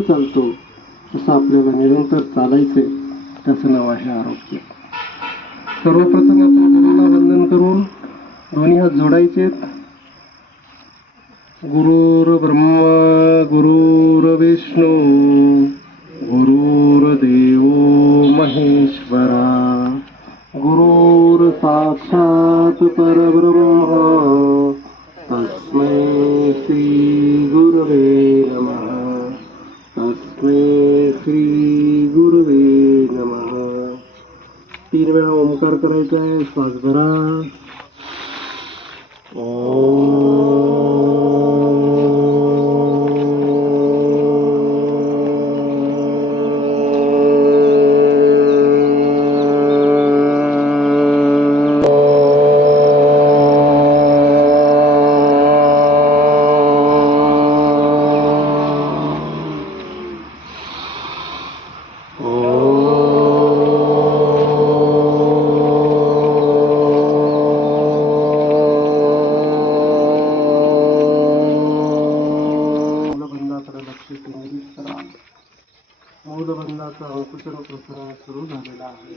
चालतो तसं आपल्याला निरंतर चालायचंय, त्याचं नाव आहे आरोग्य. सर्वप्रथम आपण गुरुला वंदन करून दोन्ही हात जोडायचे. गुरुर ब्रह्मा गुरुर विष्णू गुरुर्देव महेश्वरा गुरुर साक्षात परब्रह्म तस्मै श्री गुरवे नमः. तस्मै श्री गुरवे नमः. 3 वेळा ओंकार करायचा आहे. श्वास भरा. मूलबंधाचं अंकुशन प्रसरण सुरू झालेला आहे.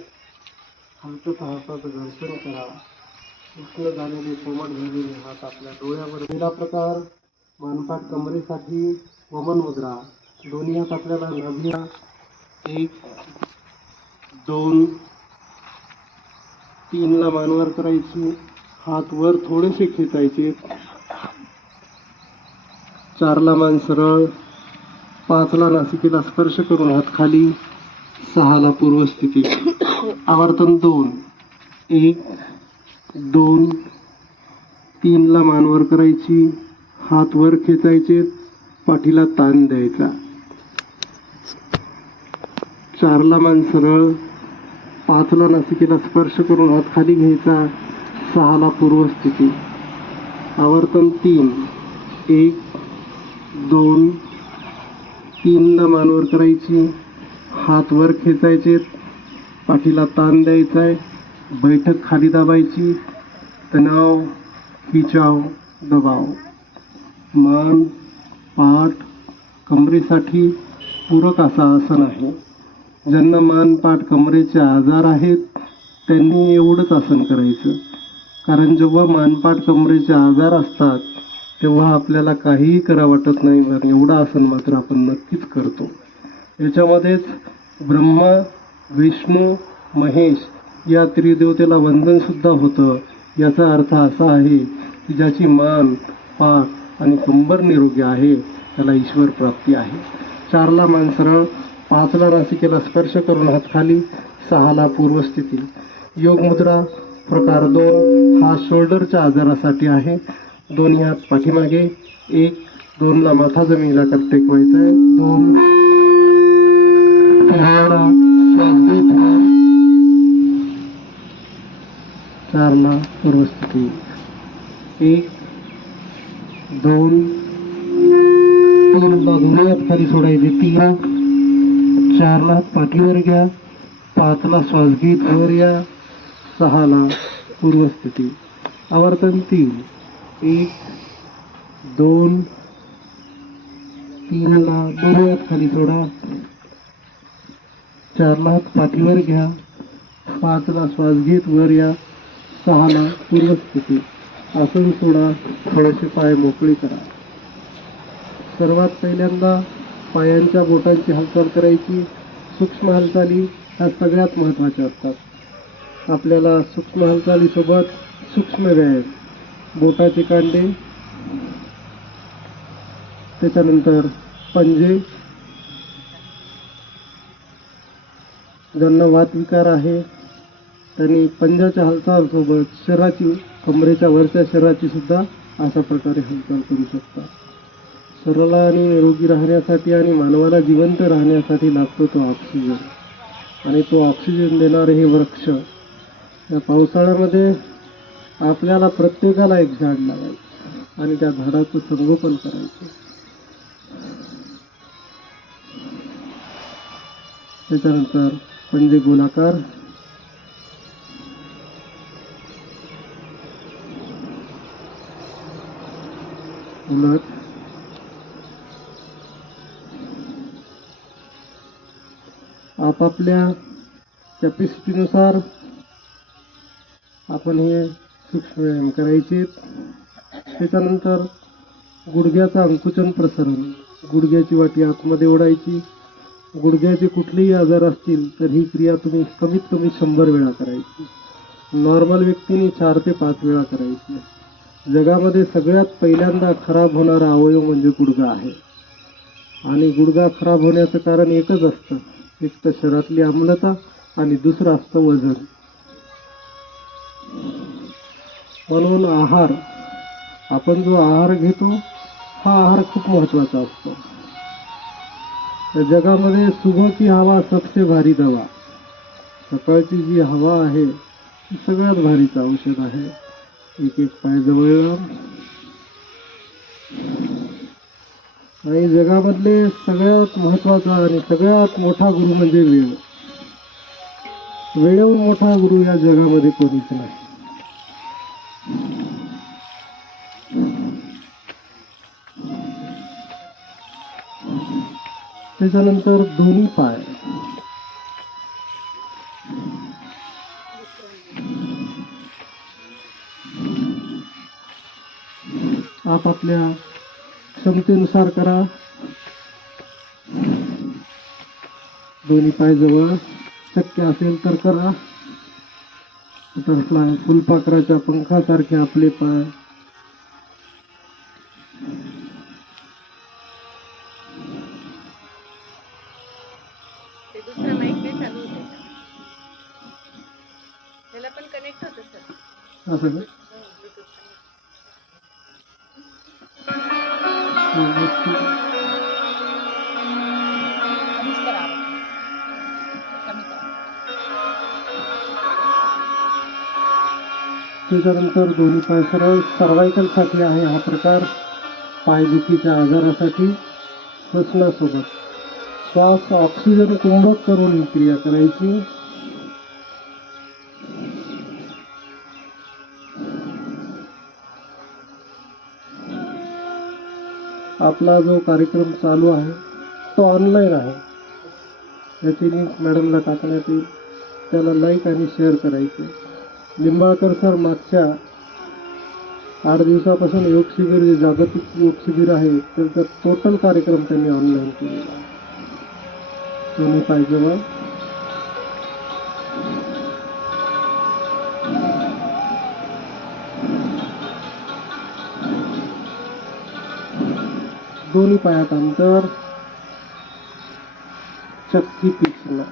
हलकत हाताचं घर्षण करा. उष्ण झालेले कोमट झालेले हात आपल्या डोळ्यावर. पहिला प्रकार मानपाट कमरेसाठी वमन मुद्रा. दोन्ही हात आपल्याला नभीला 1 2 3 ला मानवर करायची. हात वर थोडेसे खेचायचे. 4 ला मान सरळ. 5 ला नासिकेला स्पर्श करून हात खाली. 6 ला पूर्वस्थिती. आवर्तन 2 1 2 3 ला मानवर करायची. हात वर खेचायचे. पाठीला ताण द्यायचा. 4 ला मान सरळ. 5 ला नासिकेला स्पर्श करून हात खाली घ्यायचा. 6 ला पूर्वस्थिती. आवर्तन 3 1 2 3 ला मानवर करायची. हात वर खेचायचे. पाठीला ताण द्यायचा आहे. बैठक खाली दाबायची. तणाव खिचाव दबाव. मान पाठ कमरेसाठी पूरक असा आसन आहे. ज्यांना मान पाठ कमरेचे आजार आहेत त्यांनी एवढंच आसन करायचं. कारण जेव्हा मानपाट कमरेचे आजार असतात तेव्हा आपल्याला काहीही करा वाटत नाही. एवढं आसन मात्र आपण नक्कीच करतो. याच्यामध्येच ब्रह्मा विष्णू महेश या त्रिदेवतेला वंदन सुद्धा होतं. याचा अर्थ असा आहे की ज्याची मान पाठ आणि कंबर निरोगी आहे त्याला ईश्वर प्राप्ती आहे. 4 ला मान सरळ. 5 ला नासिकेला स्पर्श करून हात खाली. 6 ला पूर्वस्थिती. योग मुद्रा प्रकार 2 हा शोल्डरच्या आजारासाठी आहे. दोन्ही हात पाठीमागे. 1 2 ला माथा जमिनीला टेकवायचा आहे. 2 3 4 ला पूर्वस्थिती. 1 2 3 ला दोन्ही हात खाली सोडायचे. 3 4 ला पाठीवर घ्या. 5 ला श्वास घेत वर या. 6 ला पूर्वस्थिती. आवर्तन 3 1 2 3 ला दोन्ही हात खाली सोडा. 4 ला हात पाठीवर घ्या. 5 ला श्वास घेत वर या. 6 ला पूर्वस्थिती. आसन सोडा. थोडेसे पाय मोकळे करा. सर्वात पहिल्यांदा पायांच्या बोटांची हालचाल करायची. सूक्ष्म हालचाली ह्या सगळ्यात महत्त्वाच्या असतात. आपल्याला सूक्ष्म हालचालीसोबत सूक्ष्म व्यायाम. बोटाचे कांडे, त्याच्यानंतर पंजे. ज्यांना वातविकार आहे त्यांनी पंजाच्या हालचालसोबत शरीराची कमरेच्या वरच्या शरीराची सुद्धा अशा प्रकारे हालचाल करू शकता. शरीराला आणि निरोगी राहण्यासाठी आणि मानवाला जिवंत राहण्यासाठी लागतो तो ऑक्सिजन. आणि तो ऑक्सिजन देणारे हे वृक्ष. या पावसाळ्यामध्ये आपल्याला प्रत्येकाला एक झाड लावायचं आणि त्या झाडाचं संगोपन करायचं. त्याच्यानंतर पंजे गोलाकार. उलट आपापल्या कॅपॅसिटीनुसार आपण हे सूक्ष्म व्यायाम करायचे. त्याच्यानंतर गुडघ्याचं अंकुचन प्रसरण, गुडघ्याची वाटी आतमध्ये ओढायची. गुडघ्याचे कुठलेही आजार असतील तर ही क्रिया तुम्ही कमीत कमी 100 वेळा करायची. नॉर्मल व्यक्तीने 4 ते 5 वेळा करायची. जगामध्ये सगळ्यात पहिल्यांदा खराब होणारा अवयव म्हणजे गुडघा आहे. आणि गुडघा खराब होण्याचं कारण एकच असतं, एक तर शरीरातली आम्लता आणि दुसरं असतं वजन. म्हणून आहार, आपण जो आहार घेतो हा आहार खूप महत्वाचा असतो. तर जगामध्ये सुबह की हवा सबसे भारी दवा. सकाळची जी हवा आहे ती सगळ्यात भारीचं औषध आहे. एक एक पाय जवळ. आणि जगामधले सगळ्यात महत्वाचा आणि सगळ्यात मोठा गुरु म्हणजे वेळ. वेळेहून मोठा गुरु या जगामध्ये कोणीच नाही. त्याच्यानंतर दोन्ही पाय आपापल्या क्षमतेनुसार करा. दोन्ही पाय जवळ, शक्य असेल तर करा. बटरफ्लाय, फुलपाखराच्या पंखासारखे आपले पाय. दुसरा माईक ते चालू होते, त्याला पण कनेक्ट होतं सर. असं का? त्याच्यानंतर दोन्ही पाय सरळ. सर्वायकल साठी आहे हा प्रकार. पायदुखीच्या आजारासाठी श्वसनासोबत श्वास ऑक्सिजन कुंभक करून ही क्रिया करायची. आपला जो कार्यक्रम चालू आहे तो ऑनलाईन आहे. याची लिंक मॅडमला टाकण्यात येईल. त्याला लाईक आणि शेअर करायचे. लिंबाळकर सर मागच्या 8 दिवसापासून योग शिबिर, जे जागतिक योग शिबिर आहे त्याचा टोटल कार्यक्रम त्यांनी ऑनलाईन केलेला आहे. दोन्ही पाय जवळ. दोन्ही पायात अंतर. चक्की पिचणं.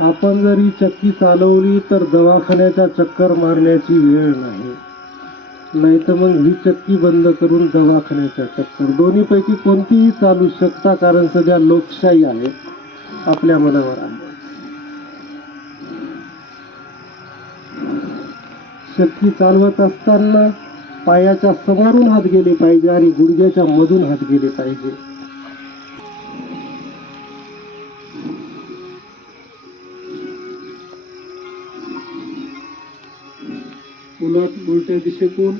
आपण जर ही चक्की चालवली तर दवाखान्याच्या चक्कर मारण्याची वेळ नाही, नाही तर मग ही चक्की बंद करून दवाखान्याच्या चक्कर. दोन्हीपैकी कोणतीही चालू शकता, कारण सध्या लोकशाही आहे, आपल्या मनावर आहे. चक्की चालवत असताना पायाच्या समोरून हात गेले पाहिजे आणि गुडघ्याच्या मधून हात गेले पाहिजे. उलट्या दिशेतून.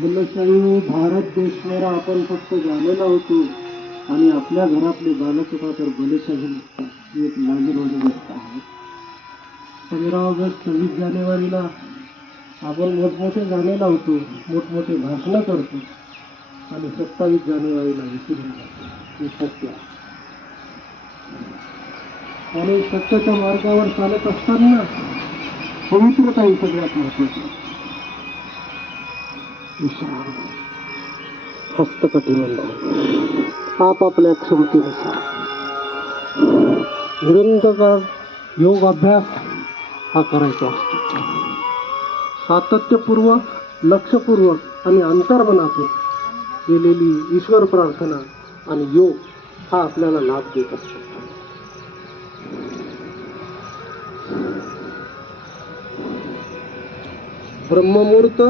बलशाही भारत देश मेरा आपण फक्त झालेला होतो आणि आपल्या घरातले बालक होता तर बलशाही ही एक लाजरवाणी गोष्ट आहे. 15 ऑगस्ट 26 जानेवारीला आपण मोठमोठे झालेला होतो, मोठमोठे भाषणं करतो आणि 27 जानेवारीला विसरून जातो. हे सत्य आहे. आणि सत्याच्या मार्गावर चालत असताना पवित्रता ही सगळ्यात महत्वाची. हस्तकटी आपापल्या क्षमतेनुसार निरंतर योग अभ्यास हा करायचा असतो. सातत्यपूर्वक, लक्षपूर्वक आणि अंतर्मनातून केलेली ईश्वर प्रार्थना आणि योग हा आपल्याला लाभ देत असतो. ब्रह्ममुहूर्त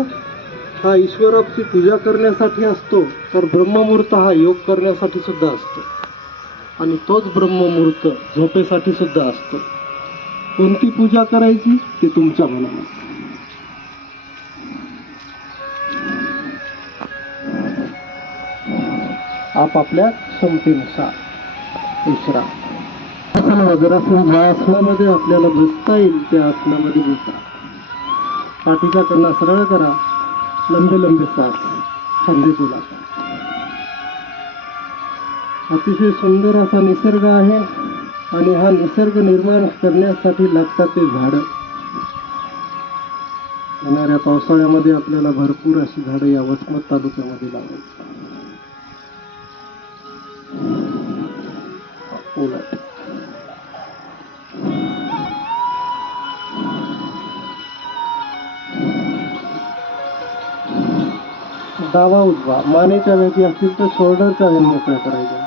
हा ईश्वराची पूजा करण्यासाठी असतो, तर ब्रह्ममुहूर्त हा योग करण्यासाठी सुद्धा असतो. आणि तोच ब्रह्ममुहूर्त झोपेसाठी सुद्धा असतो. कोणती पूजा करायची ते तुमच्या मनावर. आपापल्या क्षमतेनुसार विश्राम. वज्रासन ज्या आसनामध्ये आपल्याला बसता येईल त्या आसनामध्ये बसा. पाठीचा कणा सरळ करा. लंबे लंबे श्वास खांदे बोला. अतिशय सुंदर असा निसर्ग आहे आणि हा निसर्ग निर्माण करण्यासाठी लागतात ते झाडं. येणाऱ्या पावसाळ्यामध्ये आपल्याला भरपूर अशी झाडं या वसमत तालुक्यामध्ये लावायची. उलट डावा उजवा. मानेच्या व्याधी असतील तर शोल्डरच्या वेन मोकळ्या करायच्या.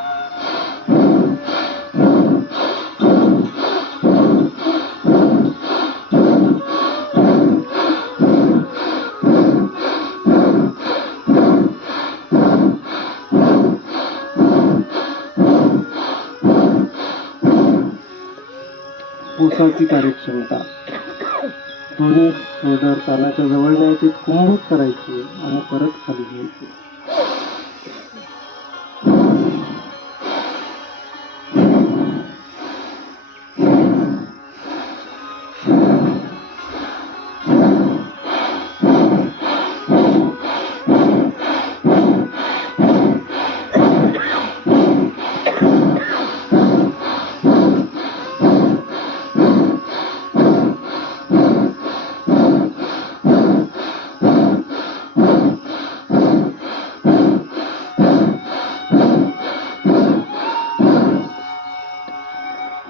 पोसाची कार्यक्षमता. दोन्ही शोल्डर कानाच्या जवळ न्यायचे, कुंभक करायची आणि परत खाली घ्यायची.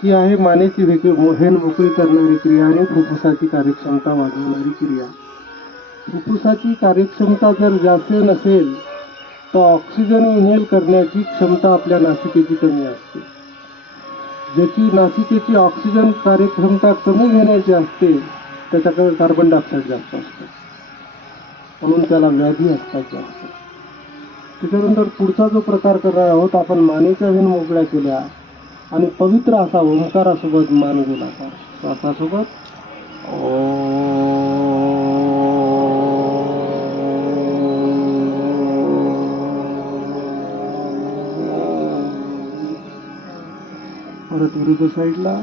ही आहे मानेची हेन मोकळी करणारी क्रिया आणि फुफ्फुसाची कार्यक्षमता वाढवणारी क्रिया. फुफ्फुसाची कार्यक्षमता जर जास्त नसेल तर ऑक्सिजन इनहेल करण्याची क्षमता आपल्या नासिकेची कमी असते. ज्याची नासिकेची ऑक्सिजन कार्यक्षमता कमी घेण्याची असते त्याच्याकडे कार्बन डायऑक्साईड जास्त असतो, म्हणून त्याला व्याधी असतात जास्त. त्याच्यानंतर पुढचा जो प्रकार करणार आहोत आपण, मानेच्या वेन मोकळ्या केल्या आणि पवित्र असा ओंकारासोबत मान गोलाकार. श्वासासोबत परत विरुद्ध साईडला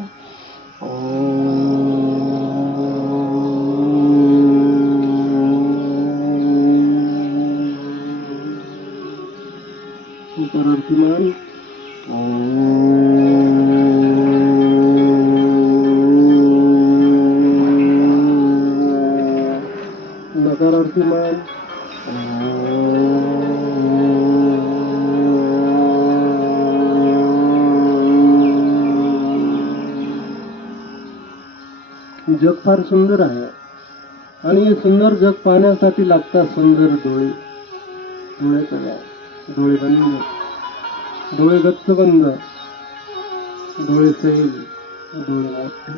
ओंकारार्थी मान. नकारार्थी मान. जग फार सुंदर आहे आणि हे सुंदर जग पाहण्यासाठी लागतात सुंदर डोळे. डोळे सगळ्या, डोळे बंद, डोळे गच्च बंद, डोळे सैल, डोळे मोठे,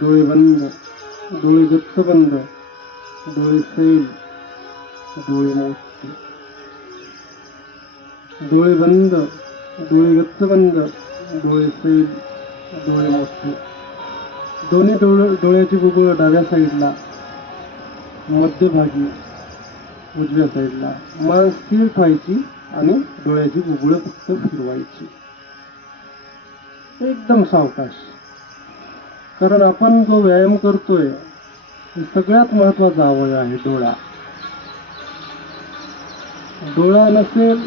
डोळे बंद, डोळे गच्च बंद, डोळे सैल, डोळे मोठे, डोळे बंद, डोळे गच्च बंद, डोळे सैल, डोळे मोठे. दोन्ही डोळ्याची बुबुळ डाव्या साईडला, मध्यभागी उजव्या साईडला. मान स्थिर ठेवायची आणि डोळ्याची बुबुळ फक्त फिरवायची, एकदम सावकाश. कारण आपण जो व्यायाम करतोय सगळ्यात महत्वाचा अवयव आहे डोळा. डोळा नसेल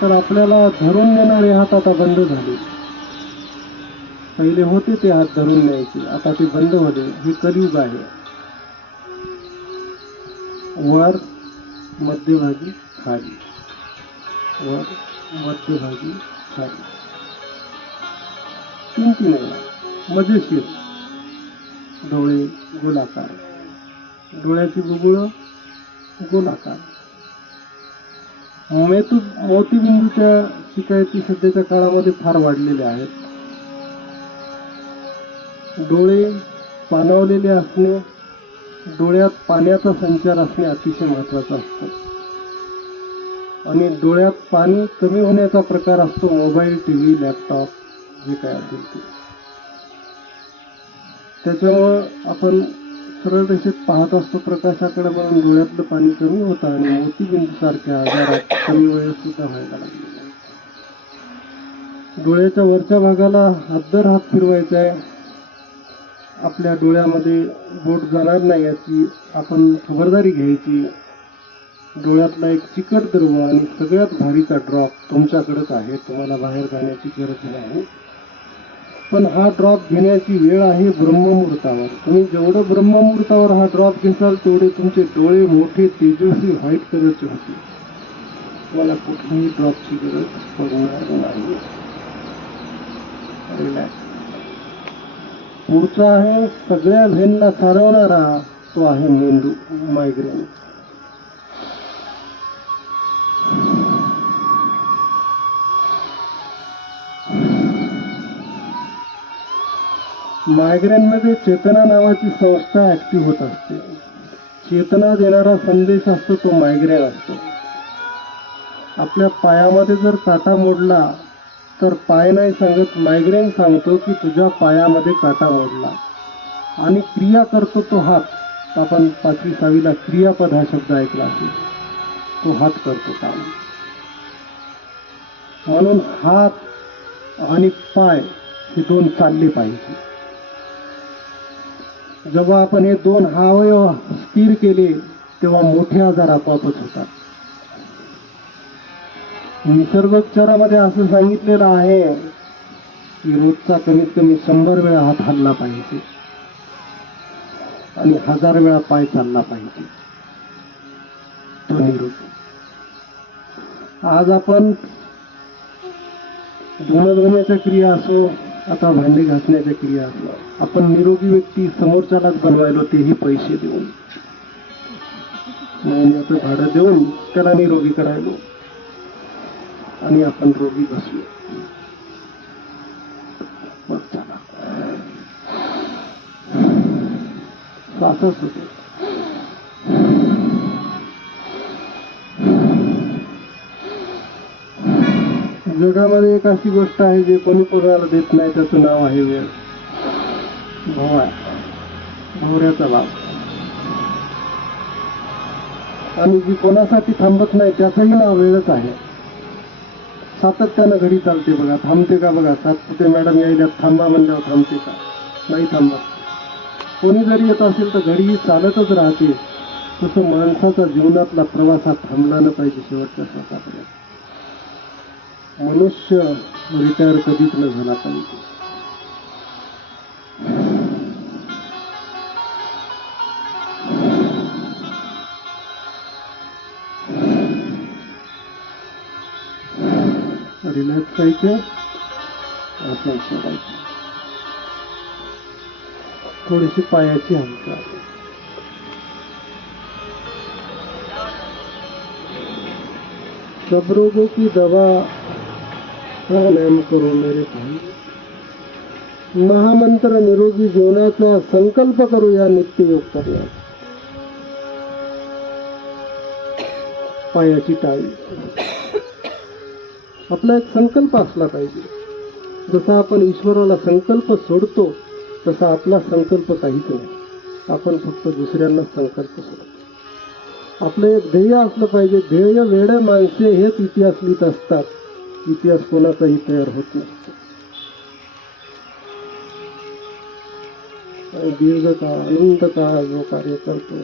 तर आपल्याला धरून नेणारे हात आता बंद झाले. पहिले होते ते हात धरून न्यायचे, आता ते बंद होते. हे कलियुग आहे. वर, मध्यभागी, खाली, वर, मध्यभागी, खाली. 3-3 वेळा मजेशीर. डोळे गोलाकार, डोळ्याची बुबुळ गोलाकार. मोतीबिंदूच्या शिकायती सध्याच्या काळामध्ये फार वाढलेल्या आहेत. डोळे पाणावलेले असणे, डोळ्यात पाण्याचा संचार असणे अतिशय महत्वाचं असतं. आणि डोळ्यात पाणी कमी होण्याचा प्रकार असतो मोबाईल, टीव्ही, लॅपटॉप जे काय असेल ते. त्याच्यामुळं आपण सरळ रेषेत पाहत असतो प्रकाशाकडे, म्हणून डोळ्यातलं पाणी कमी होतं आणि मोतीबिंदू सारख्या आजारात कमी वेळेत सुद्धा व्हायला लागले. डोळ्याच्या वरच्या भागाला हातदर हात फिरवायचा आहे. आपल्या डोळ्यामध्ये बोट जाणार नाही याची आपण खबरदारी घ्यायची. डोळ्यातला एक चिकट द्रव आणि सगळ्यात भारीचा ड्रॉप तुमच्याकडेच आहे, तुम्हाला बाहेर जाण्याची गरज नाही. पण हा ड्रॉप घेण्याची वेळ आहे ब्रह्ममुहूर्तावर. तुम्ही जेवढं ब्रह्ममुहूर्तावर हा ड्रॉप घेसाल तेवढे तुमचे डोळे मोठे तेजस्वी व्हाईट कलरचे होतील. तुम्हाला कुठल्याही ड्रॉपची गरज पडणार नाही. रिलॅक्स. पुढचा आहे सगळ्या व्हेनला चालवणारा, तो आहे मेंदू, मायग्रेन. मायग्रेन मध्ये चेतना नावाची संस्था ऍक्टिव्ह होत असते. चेतना देणारा संदेश असतो तो मायग्रेन असतो. आपल्या पायामध्ये जर काटा मोडला तर पाय नाही सांगत, मायग्रेन सांगतो की तुझ्या पायामध्ये काटा मोडला, आणि क्रिया करतो तो हात. आपण 5वी 6वीला क्रियापद हा शब्द ऐकला असेल, तो हात करतो काम. म्हणून हात आणि पाय हे दोन चालले पाहिजे. जेव्हा आपण हे दोन अवयव स्थिर केले तेव्हा मोठे आजार आपोआपच होतात. निसर्गोपचारामध्ये असं सांगितलेलं आहे की रोजचा कमीत कमी 100 वेळा हात हलला पाहिजे आणि 1000 वेळा पाय चालला पाहिजे, तो निरोगी. आज आपण धुणं धुण्याच्या क्रिया असो, आता भांडी घासण्याच्या क्रिया असो, आपण निरोगी व्यक्ती समोरच्यालाच बनवायलो, तेही पैसे देऊन, महिन्याचं भाडं देऊन त्याला निरोगी करायलो, आणि आपण रोगी बसलो. मग चला असंच होते. जगामध्ये एक अशी गोष्ट आहे जे कोणी कोणाला देत नाही, त्याचं नाव आहे वेळ. भोवळा, भोवऱ्याचा भाव. आणि जी कोणासाठी थांबत नाही त्याचंही नाव वेळच आहे. सातत्यानं घडी चालते बघा, थांबते का बघा. सातपुते मॅडम यायला थांबा म्हणल्यावर थांबते का? नाही थांबत. कोणी जरी येत असेल तर घडी ही चालतच राहते. तसं माणसाचा जीवनातला प्रवास हा थांबला न पाहिजे शेवटच्या श्वासापर्यंत. मनुष्य रिटायर कधीच न झाला पाहिजे. रिलॅक्स व्हायचं, असं सोडायचं. थोडीशी पायाची हालचाल. सब रोगों की दवा प्राणायाम करो मेरे भाई. महामंत्र निरोगी जीवनाचा संकल्प करूया नित्ययोग करण्याचा. पायाची टाळी. आपला एक संकल्प असला पाहिजे. जसा आपण ईश्वराला संकल्प सोडतो तसा आपला संकल्प काहीच नाही. आपण फक्त दुसऱ्यांना संकल्प सोडतो. आपलं एक ध्येय असलं पाहिजे. ध्येय वेड्या माणसे हेच इतिहास लिहित असतात. इतिहास कोणाचाही तयार होत नसतो. दीर्घकाळ अनंत काळ जो कार्य करतो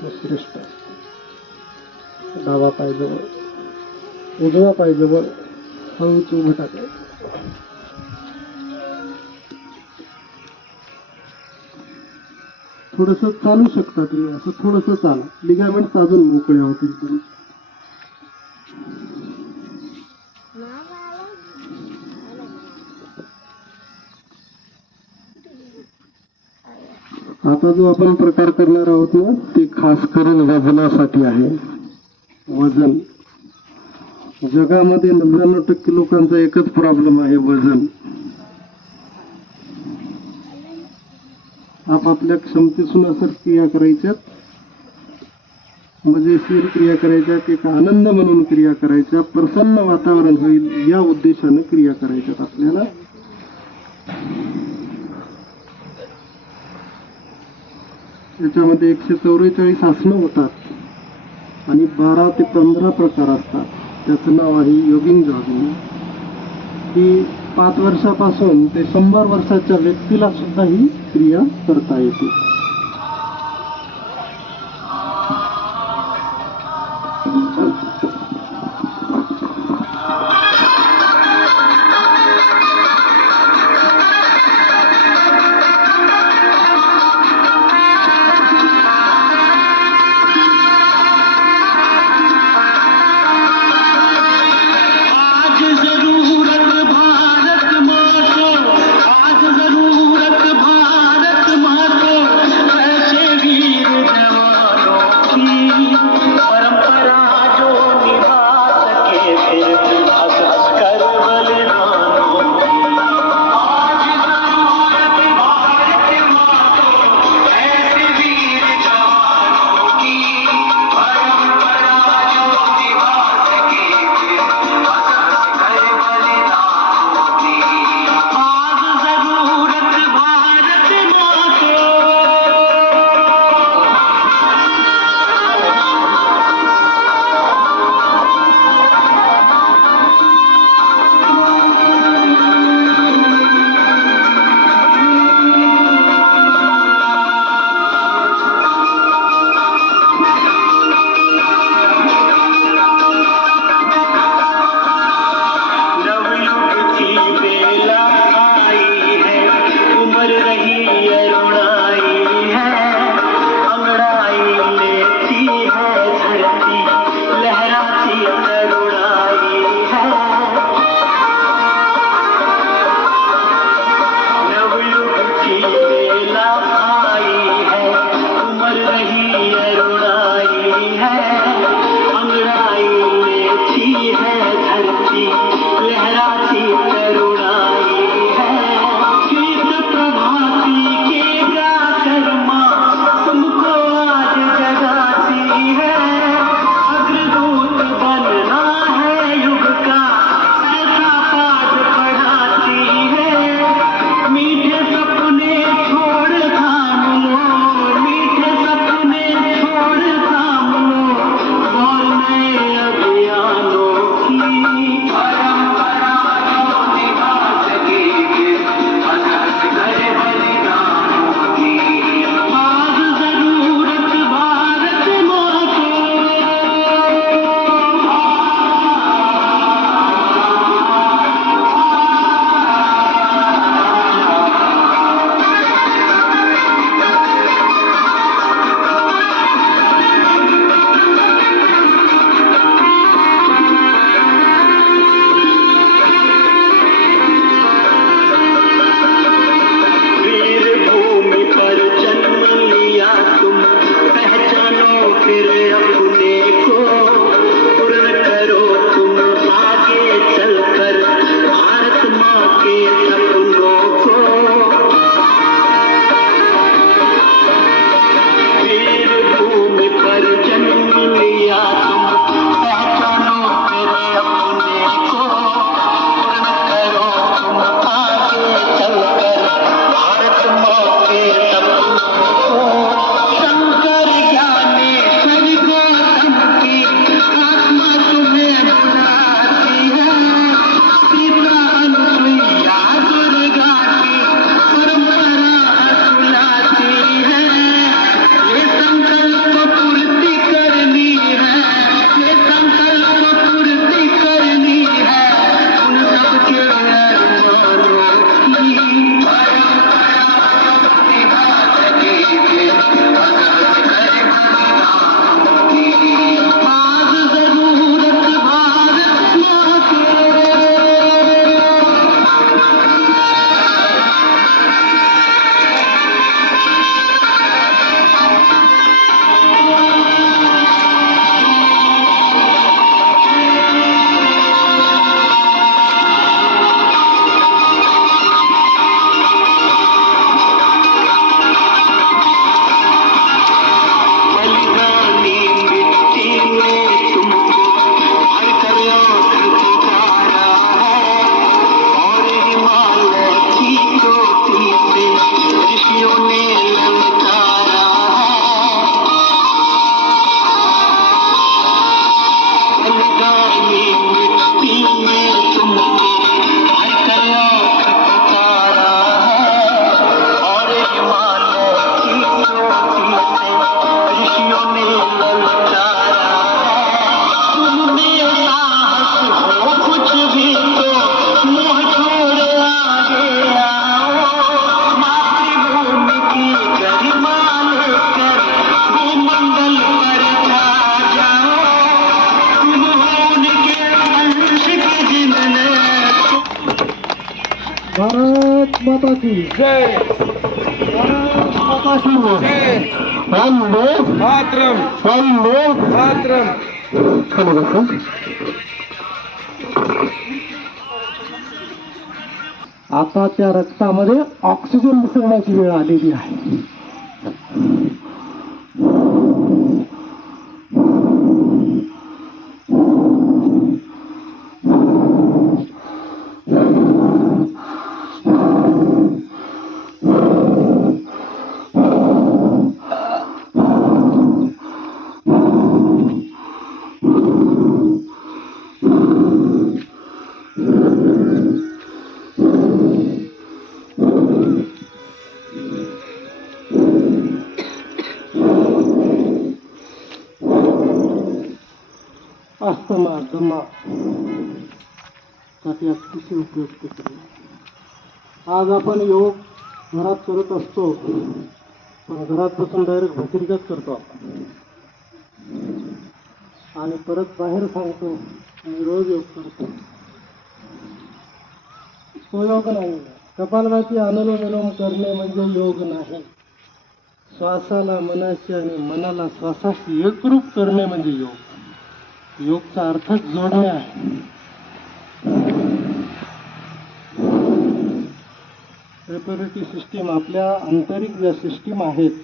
तो श्रेष्ठ असतो. डावा पाय जवळ, उजवा पाय जवळ, हळूच उभं टाकायचं. थोडस चालू शकता तुम्ही, असं थोडस चाला. लिगामेंट अजून मोकळ्या होतील तुम्ही. आता जो आपण प्रकार करणार आहोत ना, ते खास करून वजनासाठी आहे. वजन. जगामध्ये 99% लोकांचा एकच प्रॉब्लेम आहे, वजन. आपापल्या क्षमतेनुसार क्रिया करायच्यात, मजेशीर क्रिया करायच्यात, एक आनंद म्हणून क्रिया करायच्या, प्रसन्न वातावरण होईल या उद्देशाने क्रिया करायच्यात आपल्याला. याच्यामध्ये 144 आसनं होतात आणि 12 ते 15 प्रकार असतात. त्याचं नाव आहे योगिंग जॉगिंग. ही 5 वर्षापासून ते 100 वर्षाच्या व्यक्तीला सुद्धा ही क्रिया करता येते. परंपरा जो भारत माता की जय भारत माता की जय वंदे मातरम वंदे मातरम. खाली बसा. आता त्या रक्तामध्ये ऑक्सिजन मिसळण्याची वेळ आलेली आहे. अस्थमा दमा साठी अतिशय उपयुक्त क्रिया. आज आपण योग घरात करत असतो, पण घरात बसून डायरेक्ट भस्त्रिकाच करतो आपण आणि परत बाहेर सांगतो मी रोज योग करतो. तो योग नाही. कपालभाती अनुलोम विलोम करणे म्हणजे योग नाही. श्वासाला मनाशी आणि मनाला श्वासाशी एकरूप करणे म्हणजे योग. योगचा अर्थच जोडणे आहे. रेस्पिरेटरी सिस्टीम, आपल्या आंतरिक ज्या सिस्टीम आहेत,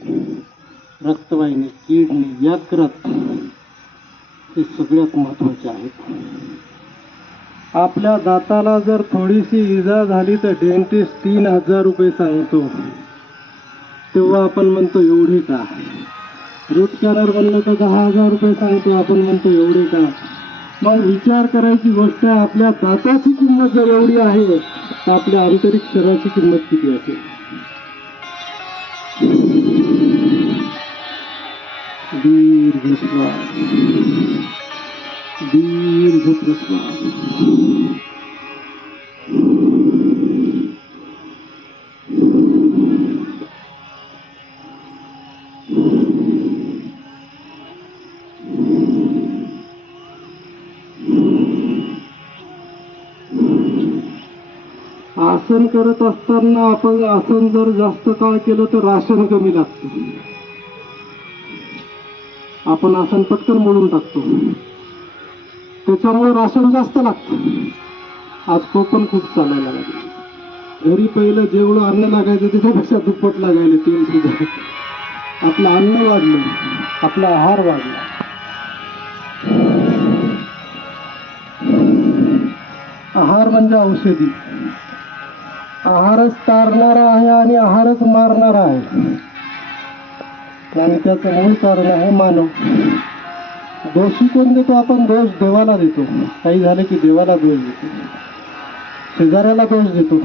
रक्तवाहिनी, किडनी, यकृत, हे सगळ्यात महत्वाचे आहेत. आपल्या दाताला जर थोडीशी इजा झाली तर डेंटिस्ट 3,000 रुपये सांगतो. तेव्हा आपण म्हणतो एवढे का. रूट कॅनल बनलं तर 10,000 रुपये सांगतो, आपण म्हणतो एवढे का. मग विचार करायची गोष्ट आहे, आपल्या दाताची किंमत जर एवढी आहे तर आपल्या आंतरिक शरीराची किंमत किती असेल. दीर्घ श्वास, दीर्घ प्रश्वास. आसन करत असताना आपण आसन जर जास्त काळ केलं तर राशन कमी लागतं. आपण आसन पटकन मोडून टाकतो, त्याच्यामुळे राशन जास्त लागतं. आज तो पण खूप चालायला लागले. घरी पहिलं जेवढं अन्न लागायचं त्याच्यापेक्षा दुप्पट लागायला तेल सुद्धा. आपलं अन्न वाढलं, आपला आहार वाढला. आहार म्हणजे औषधी. आहारच तारणारा आहे आणि आहारच मारणारा आहे. आणि त्याचं मूळ कारण आहे मानव. दोषी कोण देतो आपण? दोष देवाला देतो. काही झालं की देवाला दोष देतो, शेजाऱ्याला दोष देतो,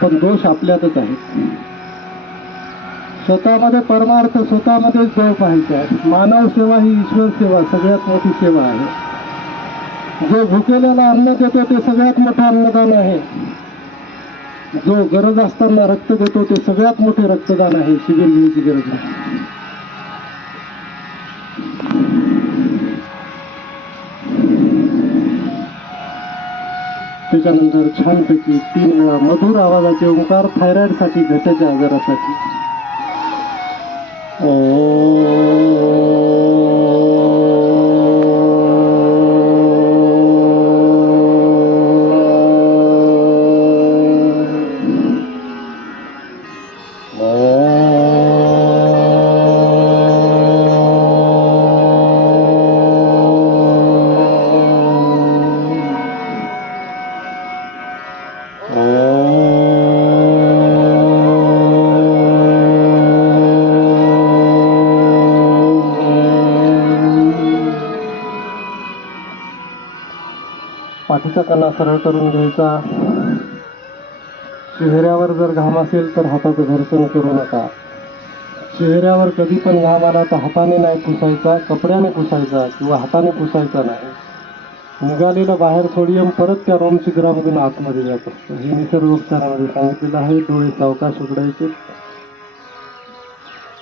पण दोष आपल्यातच आहे. स्वतःमध्ये परमार्थ, स्वतःमध्येच देव पाहायचा आहे. मानव सेवा ही ईश्वर सेवा सगळ्यात मोठी सेवा आहे. जो भुकेल्याला अन्न देतो ते सगळ्यात मोठं अन्नदान आहे. जो गरज असताना रक्त देतो ते सगळ्यात मोठे रक्तदान आहे. शिबिर घ्यायची गरज नाही. त्याच्यानंतर छानपैकी 3 वेळा मधुर आवाजाचे ओंकार, थायरॉइडसाठी, घशाच्या आजारासाठी. पाठीचा कणा सरळ करून घ्यायचा. चेहऱ्यावर जर घाम असेल तर हाताचं घर्षण करू नका. चेहऱ्यावर कधी पण घाम आला तर हाताने नाही पुसायचा, कपड्याने पुसायचा किंवा हाताने पुसायचा नाही. निघालेलं बाहेर सोडियम परत त्या रोम छिद्रामधून आतमध्ये जात असतं. हे निसर्गोपचारामध्ये सांगितलेलं आहे. डोळे सावकाश उघडायचे.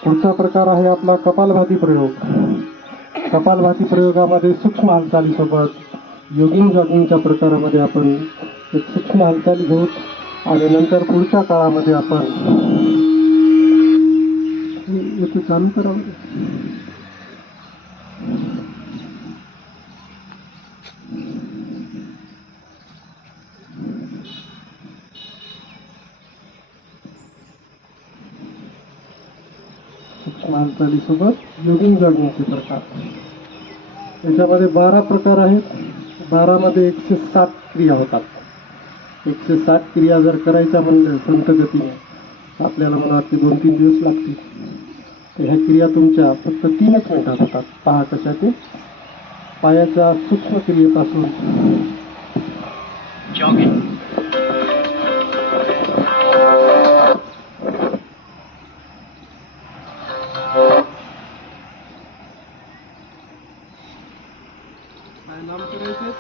पुढचा प्रकार आहे आपला कपालभाती प्रयोग. कपालभाती प्रयोगामध्ये सूक्ष्म हालचालीसोबत योगिंग जॉगिंगच्या प्रकारामध्ये आपण एक सूक्ष्म हालचाली घेऊन आणि नंतर पुढच्या काळामध्ये आपण याचं चालू करावं. सूक्ष्म हालचालीसोबत योगिंग जडण्याचे प्रकार. याच्यामध्ये 12 प्रकार आहेत. 12 मध्ये 160 क्रिया होतात. 160 क्रिया जर करायच्या म्हणलं संत गतीने आपल्याला मला वाटते 2-3 दिवस लागतील. तर ह्या क्रिया तुमच्या फक्त 3च मिनिटात होतात. पहा कशा ते. पायाच्या सूक्ष्म क्रियेपासून काय नाम करायचे.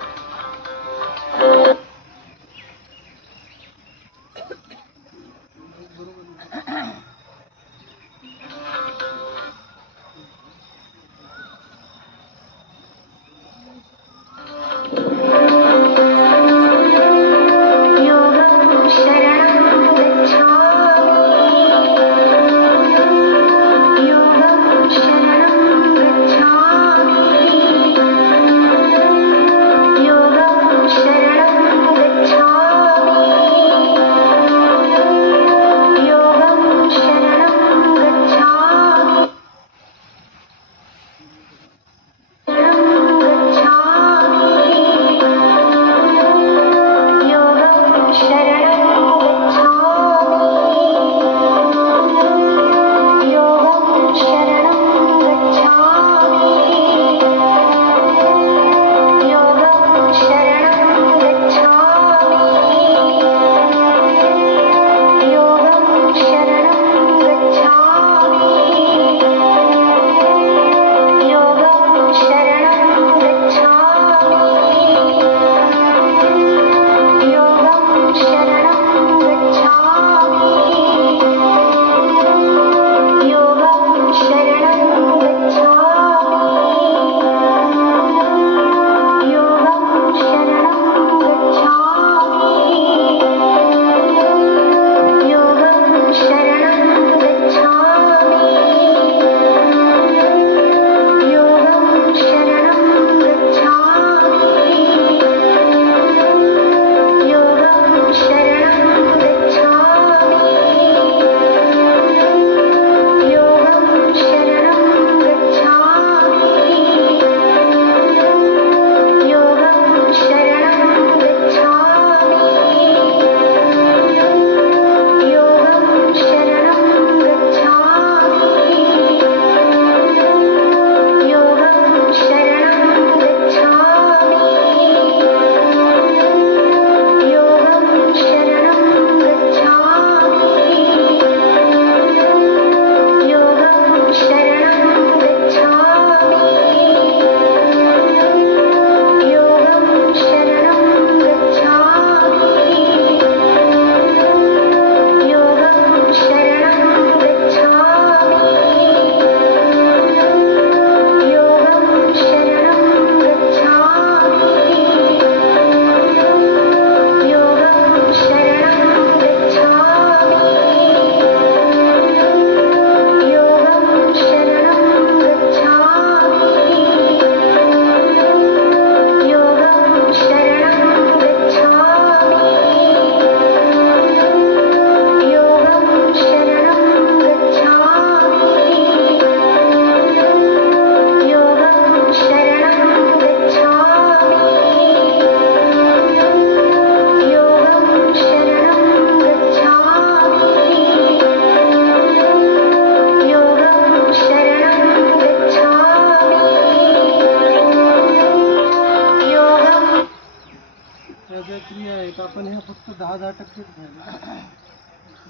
आपण ह्या फक्त 10% घ्यायला.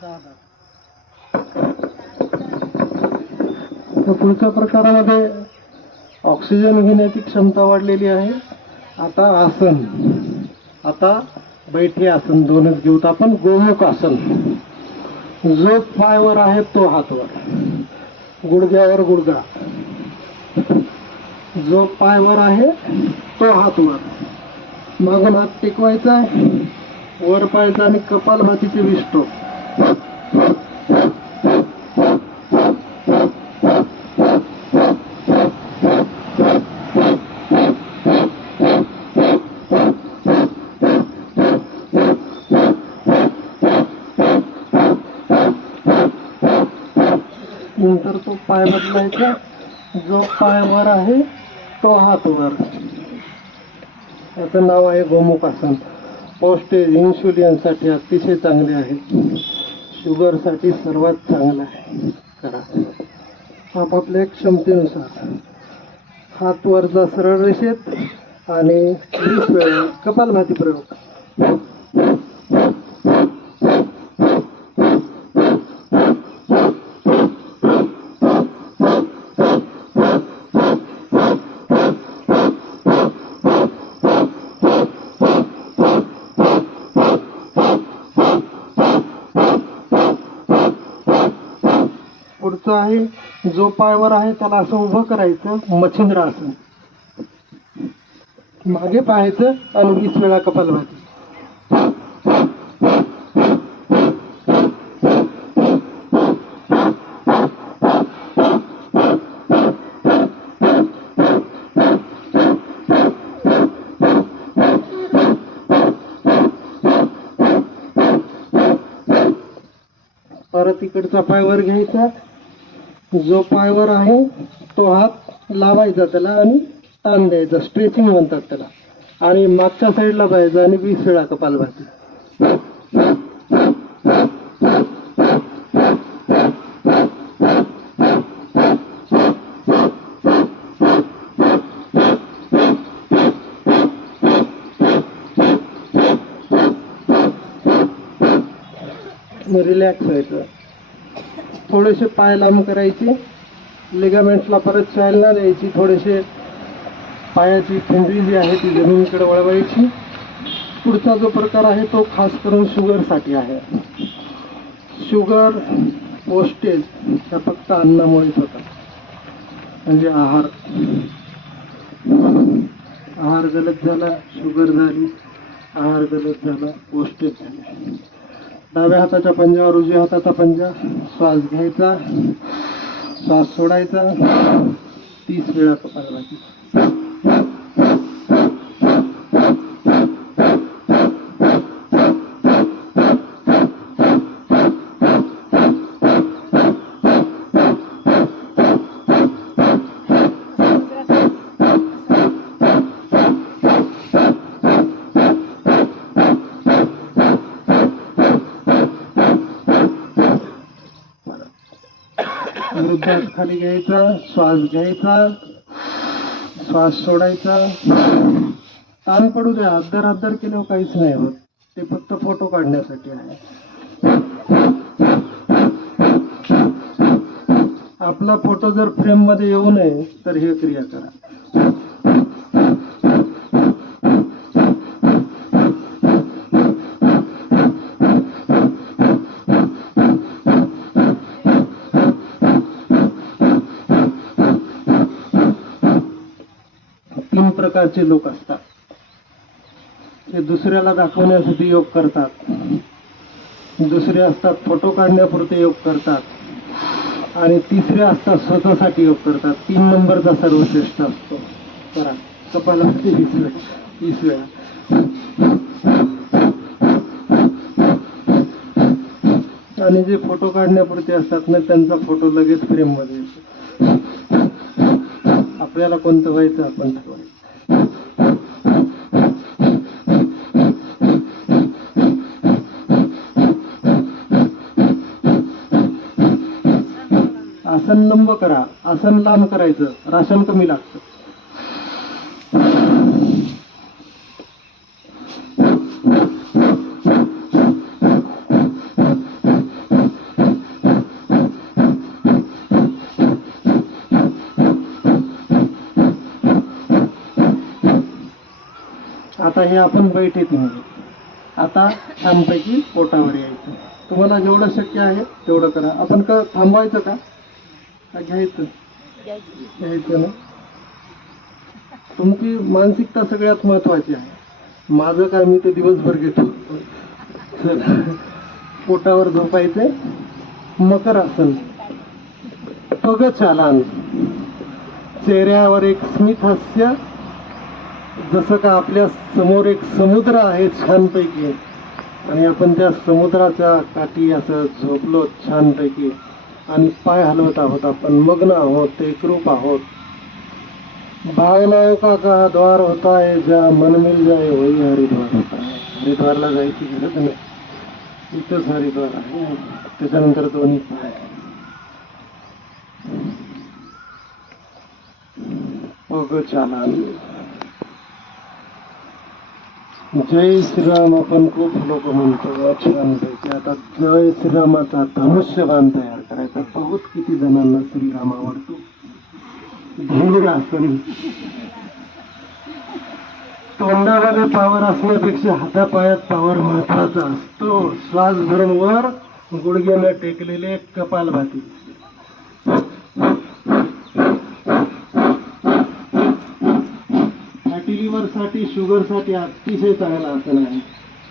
10. पुढच्या प्रकारामध्ये ऑक्सिजन घेण्याची क्षमता वाढलेली आहे. आता आसन. आता बैठे आसन 2च घेऊत आपण. गोमुख आसन. जो पायवर आहे तो हातवर, गुडघ्यावर गुडघा. जो पायवर आहे तो हातवर, मागून हात टेकवायचा आहे, वर पाहायचं आणि कपालभातीचे 20 स्ट्रोक. नंतर तो पाय बदलायचा. जो पाय वर आहे तो हात वर. याचं नाव आहे गोमुखासन. पोस्टेज इन्शुलिनसाठी अतिशय चांगले आहे. शुगरसाठी सर्वात चांगलं आहे. करा आपापल्या क्षमतेनुसार. हात वरचा सरळ रेषेत आणि 20 वेळा कपालभाती प्रयोग. पुढचं आहे जो पायवर आहे त्याला असं उभं करायचं. मच्छिंद्रासन. मागे पाहायचं आणि 20 वेळा कपालभाती. परत इकडचा पाय वर घ्यायचा. जो पायवर आहे तो हात लावायचा त्याला आणि ताण द्यायचा. स्ट्रेचिंग म्हणतात त्याला. आणि मागच्या साईडला पाहायचं आणि 20 वेळा कपालभाती. रिलॅक्स व्हायचं. थोडेसे पाय लांब करायचे. लिगामेंट्सला परत चालना द्यायची. थोडेसे पायाची फिंडरी जी आहे ती जमिनीकडे वळवायची. पुढचा जो प्रकार आहे तो खास करून शुगरसाठी आहे. शुगर पोस्टेज ह्या फक्त अन्नामुळेच होतात. म्हणजे आहार गलत झाला, शुगर झाली. आहार गलत झाला, पोस्टेज झाले. डाव्या हाताच्या पंजावर उजव्या हाताचा पंजा. श्वास घ्यायचा, श्वास सोडायचा. 30 वेळा कपालभाती. वृद्धास खाली घ्यायचा, श्वास घ्यायचा, श्वास सोडायचा. ताण पडू द्या. अद्दर केल्यावर काहीच नाही होत. ते फक्त फोटो काढण्यासाठी आहे. आपला फोटो जर फ्रेम मध्ये येऊ नये तर हे क्रिया करा. प्रकारचे लोक असतात. ते दुसऱ्याला दाखवण्यासाठी योग करतात. दुसरे असतात फोटो काढण्यापुरते योग करतात. आणि तिसरे असतात स्वतःसाठी योग करतात. 3 नंबरचा सर्वश्रेष्ठ असतो. करा कपालावरती 20 वेळा. आणि जे फोटो काढण्यापुरते असतात ना त्यांचा फोटो लगेच फ्रेम मध्ये येतो. आपल्याला कोणतं व्हायचं आपण ठरवायचं. आसन लंब करा. आसन लांब करायचं. राशन कमी लागतं. आता हे आपण बैठे निघू. आता छानपैकी पोटावर यायचं. तुम्हाला जेवढं शक्य आहे तेवढं करा. आपण थांबवायचं का घ्यायचं ना. तुमची मानसिकता सगळ्यात महत्वाची आहे. माझं काय मी तर दिवसभर घेतो. चल, पोटावर झोपायचे. मकर आसन. पग चालान. चेहऱ्यावर एक स्मित हास्य, जसं का आपल्या समोर एक समुद्र आहे छानपैकी आणि आपण त्या समुद्राच्या काठी असं झोपलो छानपैकी आणि पाय हलवत आहोत. आपण मग्न आहोत, एकरूप आहोत. भावनाओं का द्वार होता है, जहाँ मन मिल जाए वही हरिद्वार होता है. हरिद्वारला जायची गरज नाही, इथंच हरिद्वार आहे. त्याच्यानंतर दोन्ही पाय. पग चालान. जय श्रीराम आपण खूप लोक म्हणतो छानपैकी. आता जय श्रीरामाचा धनुष्यबाण तयार करायचा. बहुत किती जणांना श्रीराम आवडतो. धनुरासन. तोंडामध्ये पावर असण्यापेक्षा हातापायात पावर महत्वाचा असतो. श्वास धरून वर, गुडघ्याने टेकलेले कपालभाती. फॅटी लिव्हर साठी, शुगर साठी अतिशय चांगला आसन आहे.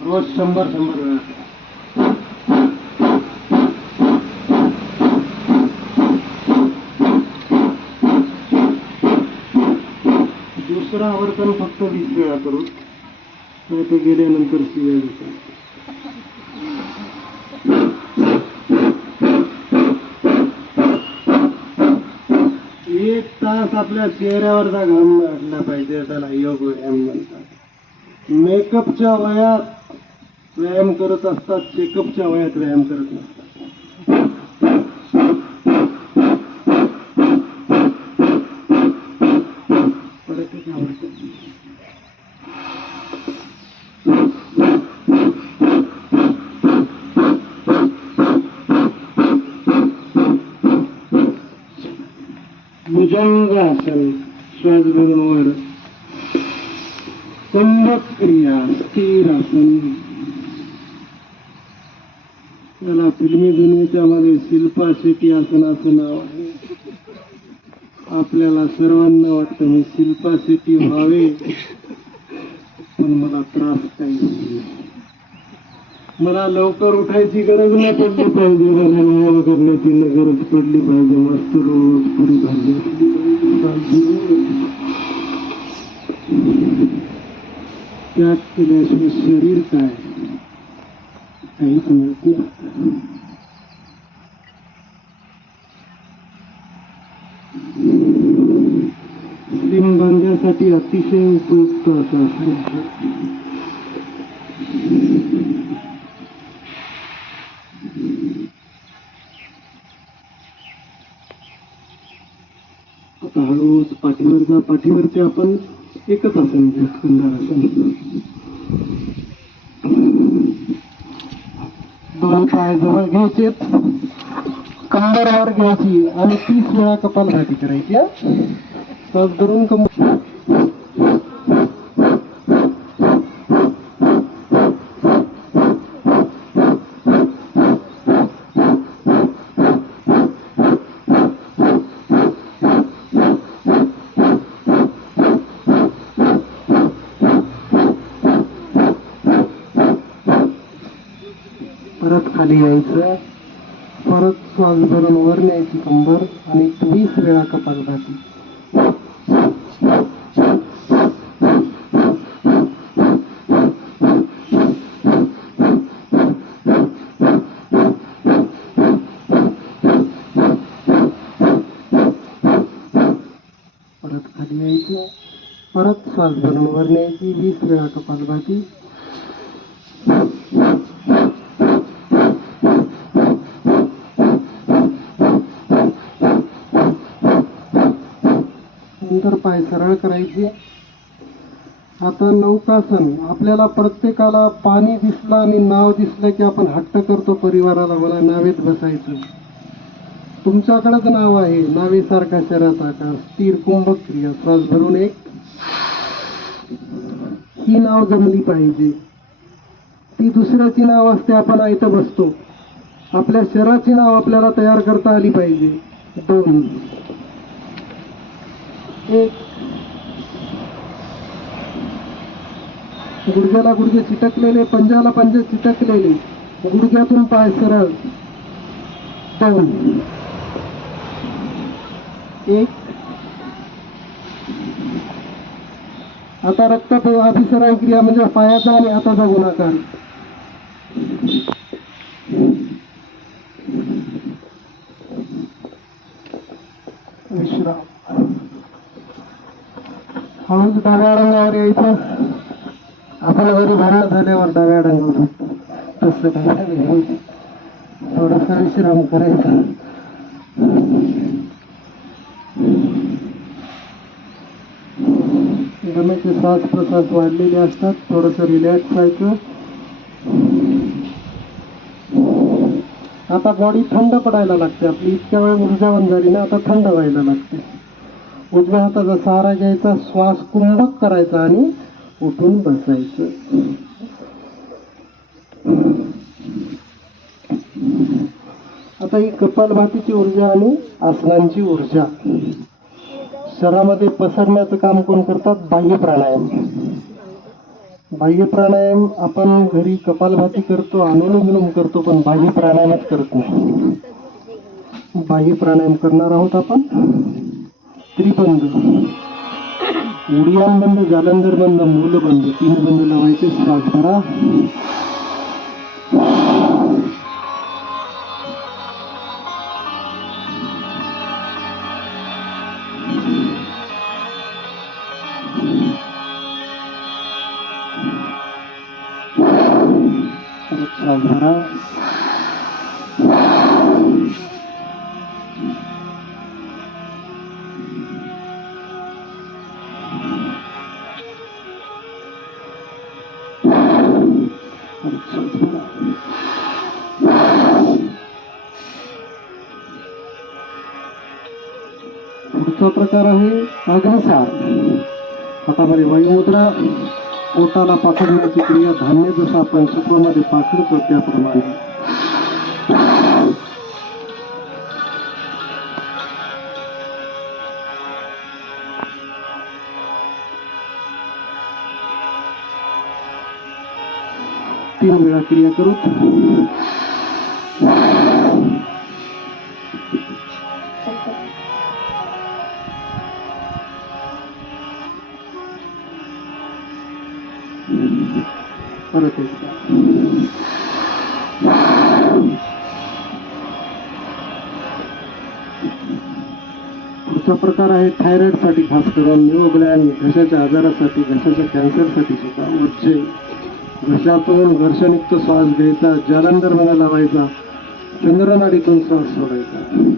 रोज 100 वेळा. दुसरं आवर्तन फक्त 20 वेळा करू, नाही ते गेल्यानंतर शिव्या देतात. 1 तास आपल्या चेहऱ्यावरचा घाम काढला पाहिजे, त्याला योग व्यायाम म्हणतात. मेकअपच्या वयात व्यायाम करत असतात, चेकअपच्या वयात व्यायाम करत नसतात. भुजंगासन. श्वास भरून वर. कुंभक क्रिया. स्थिर आसन. त्याला फिल्मी दुनियेच्या मध्ये शिल्पा शेट्टी आसन असं नाव आहे. आपल्याला सर्वांना वाटतं मी शिल्पा शेट्टी व्हावे, पण मला त्रास काही नाही. मला लवकर उठायची गरज नाही पडली पाहिजे, मला व्यायाम करण्याची गरज पडली पाहिजे. मस्त रोज पुरी भाजी त्याग केल्याशिवाय शरीर काय काहीच मिळत नाही. स्लिम बांधण्यासाठी अतिशय उपयुक्त असं आहे. आता हळूच पाठीवर जा. पाठीवरचे आपण एकच आसन घेऊ, स्कंदासन. दोन पाय जवळ घ्यायचे, कंबरवर घ्यायची आणि 30 वेळा कपालभाती करायची. श्वास धरून कंबर. परत खाली यायचं. परत श्वास भरून वर न्यायची कंबर आणि 20 वेळा कपालभाती. परत खाली यायचं. परत श्वास भरून वर न्यायची. 20 वेळा कपालभाती. नंतर पाय सरळ करायचे. आता नौकासन. आपल्याला प्रत्येकाला पाणी दिसलं आणि नाव दिसलं की आपण हट्ट करतो परिवाराला, मला नावेत बसायचं. तुमच्याकडेच नाव आहे, नावेसारखा शरीराचा आकार. स्थिर कुंभक क्रिया. श्वास भरून एक. ही नाव जमली पाहिजे. ती दुसऱ्याची नाव असते, आपण इथं बसतो. आपल्या शरीराची नाव आपल्याला तयार करता आली पाहिजे. 2 1 गुडघ्याला गुडघे चिटकलेले, पंजाला पंजे चिटकलेले, गुडघ्यातून पाय सरळ डाऊन. 1. आता रक्त अभिसरण क्रिया म्हणजे पायाचा आणि हाताचा गुणाकार. विश्राम. हळूच डाव्या रंगावर यायचं. आपण घरी भांडण झाल्यावर डाव्या रंगावर होतो तसं काय थोडासा विश्राम करायचा. दम्याचे श्वास प्रश्वास वाढलेले असतात, थोडस रिलॅक्स व्हायचं. आता बॉडी थंड पडायला लागते आपली. इतक्या वेळ ऊर्जावान झाली ना, आता थंड व्हायला लागते. उजव्या हाताचा सहारा घ्यायचा, श्वास कुंभक करायचा आणि उठून बसायचं. आता ही कपालभातीची ऊर्जा आणि आसनांची ऊर्जा शरीरामध्ये पसरण्याचं काम कोण करतात? बाह्य प्राणायाम. बाह्य प्राणायाम आपण घरी कपालभाती करतो, अनुलोम विलोम करतो, पण बाह्य प्राणायामच करत नाही. बाह्य प्राणायाम करणार आहोत आपण. त्रिबंध, उडियान बंद, जालंधर बंद, मूलबंद, 3 बंद लावायचे. श्वास भरा. श्वास भरा. पुढचा प्रकार आहे अग्निसार. हातामध्ये वायुमुद्रा, पोटाला पाखडण्याची क्रिया. धान्य जसं आपण सुपामध्ये पाखडतो त्याप्रमाणे. तीन वेळा क्रिया करू. परत एकदा. पुढचा प्रकार आहे थायरॉइड साठी, खास करून न्यूरोग्लॅ आणि घशाच्या आजारासाठी, घशाच्या कॅन्सरसाठी सुद्धा. उच्चे घशातून घर्षणयुक्त श्वास घ्यायचा, जालंधर मध्ये लावायचा, चंद्रनाडीतून श्वास सोडायचा.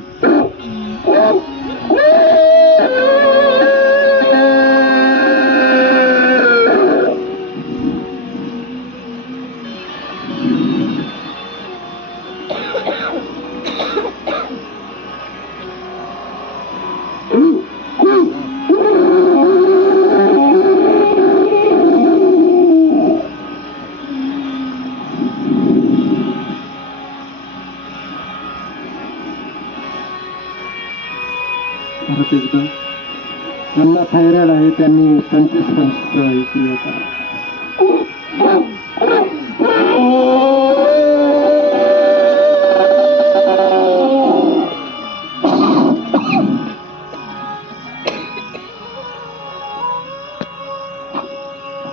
परत एकदा. ज्यांना थायरॉइड आहे त्यांनी 25 क्रिया करा.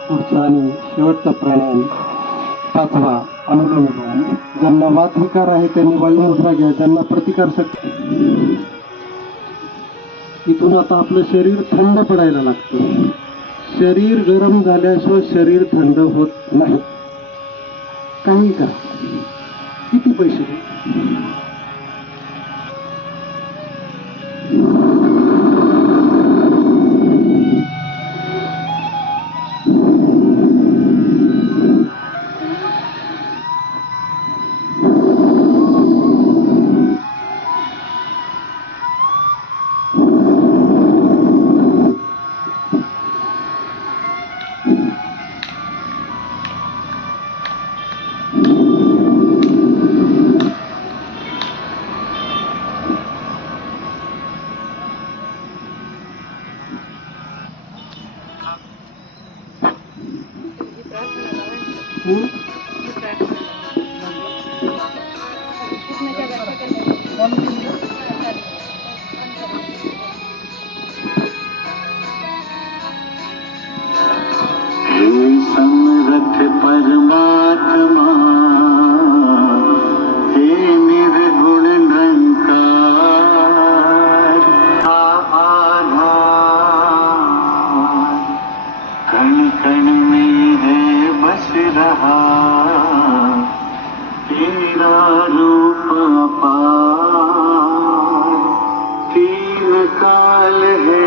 पुढचा आणि शेवटचा प्राणायाम 5वा अनुलोम विलोम. ज्यांना वातविकार आहे त्यांनी वायुमुद्रा घ्या. ज्यांना प्रतिकार शक्ती. इथून आता आपलं शरीर थंड पडायला लागतं. शरीर गरम झाल्याशिवाय शरीर थंड होत नाही. काही का किती पैसे दे. हं? दुसरा आठवडा. पूर्ण जगाच्या कल्याणासाठी. हे समरथ परमात्मा, हे निर्गुण निरंकार, हा आधार कण कण में है बस रहा, तेरा रूप अपार, तीन काल है